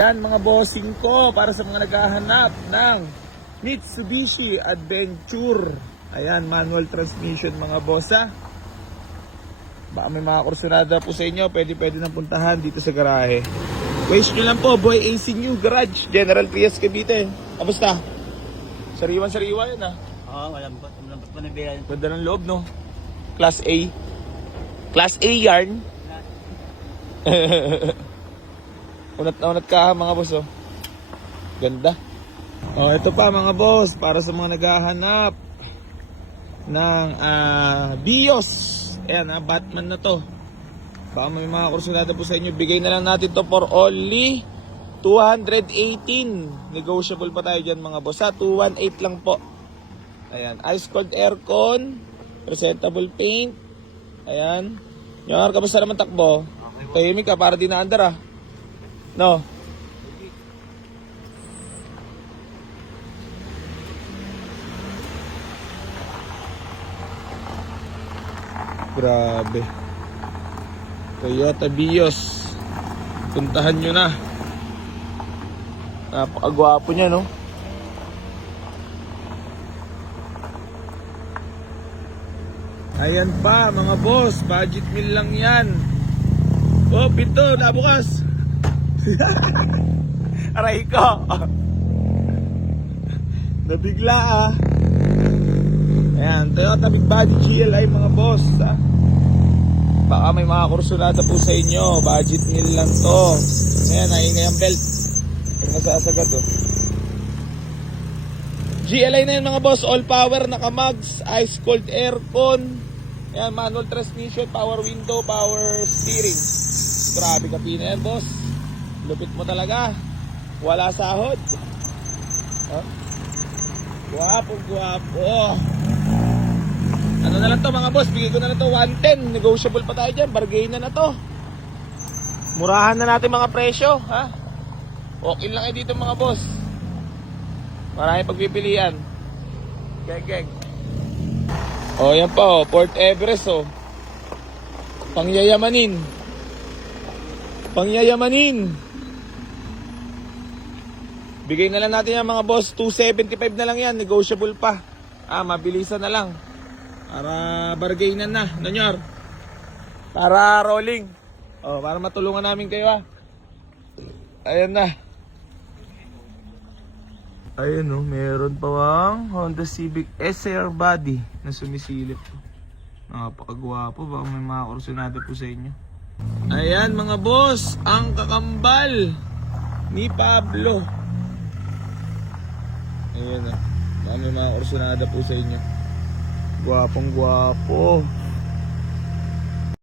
Yan mga bossing ko para sa mga naghahanap ng Mitsubishi Adventure. Ayan, manual transmission mga bossa. Baka may mga kursunada po sa inyo, pwede nang puntahan dito sa garahe. Waste nyo lang po, Boy AC New Garage, General Trias Cavite. Kamusta? Sariwan-sariwa yan ah. Oo, malambot pa na bilan. Ganda ng loob no? Class A. Class A yarn. Unat na unat ka mga boss oh. Ganda. Oh, ito pa mga boss, para sa mga naghahanap ng Bios. Ayan Batman na to. Baka may mga kursunada po sa inyo. Bigay na lang natin to for only 218. Negotiable pa tayo dyan mga boss ha. 218 lang po. Ayan, ice cold aircon, presentable paint. Ayan. Yar, kamusta naman takbo? Tahimik ka para di na andar ah. No. Grabe. Toyota Vios. Puntahan nyo na. Napakagwapo niya no. Ayan pa mga boss, budget meal lang yan. Oh, pinto, nabukas. Aray ko. Nabigla ah. Ayan, Toyota Big Body GLI mga boss ah. Baka may mga kursunada po sa inyo. Budget meal lang to. Ayan, naingay ang belt. Ang nasasagad oh. GLI na yun mga boss, all power, naka-mags, ice cold aircon. Ayan, manual transmission, power window, power steering. Grabe ka pina yan, boss. Lupit mo talaga. Wala sahod. Huh? Guwapo, guwapo. Ano na lang to mga boss, bigay ko na lang to 110. Negotiable pa tayo dyan, bargain na to. Murahan na natin mga presyo, ha? Okay lang dito mga boss. Maraming pagpipilian. Geng. Oh, yan pa oh, Port Everest oh. Pangyayamanin. Bigay na lang natin yan mga boss, 275 na lang yan, negotiable pa. Mabilisan na lang. Para bargainan na, nanyor. Para rolling. Oh, para matulungan namin kayo ah. Ayan na. Ayun oh, meron pa bang Honda Civic SR body na sumisilip. Napakagwapo, baka may mga kursunada po sa inyo. Ayan mga boss, ang kakambal ni Pablo. Ayan ah, baka may mga kursunada po sa inyo. Gwapong gwapo.